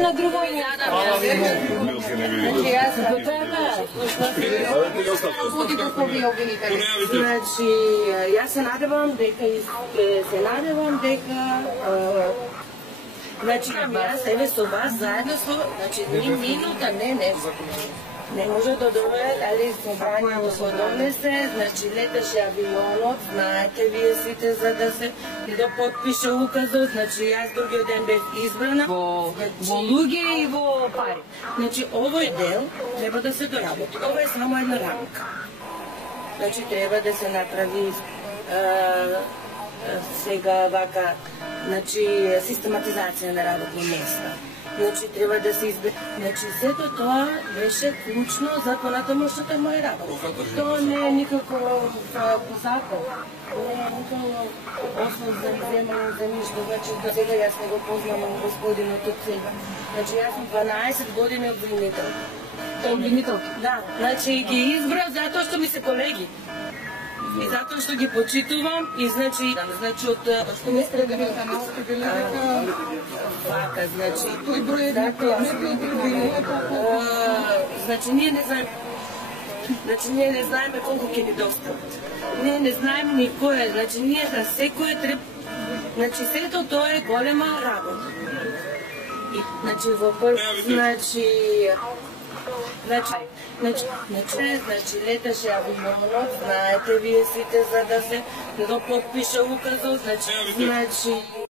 На друго място. Значи аз до тебе. Значи јас се надевам дека значи јас еве со вас заедно значи ни минута не може да доведе, али собранието го донесе, значи летеше авионот, знаете вие сите, за да се и да подпише указот, значи јас другиот ден бев избрана во луѓе и во пари. Значи овој дел треба да се доработи. Ова е само една рамка. Значи треба да се направи сега вака, значи систематизација на работни места. Значи треба да се избере. Значи сето тоа беше клучно за понатамошната моја работа. Тоа не е никако по закон. Не е никако основ за земање за ништо. Значи до сега јас не го познавам господинот од сега. Значи јас сум 12 години обвинител. Обвинител? Да. Значи ги избрав затоа што ми се колеги. И затоа што ги почитувам и значи од што не сте били каналски били дека вака, значи тој број не бил значи ние не знаеме колку ќе ни достават. Ние не знаеме ни кој е, значи ние за секој треба, значи сето тоа е голема работа. И значи во Значи леташе авионот, знаете вие сите, за да се подпише указот, значи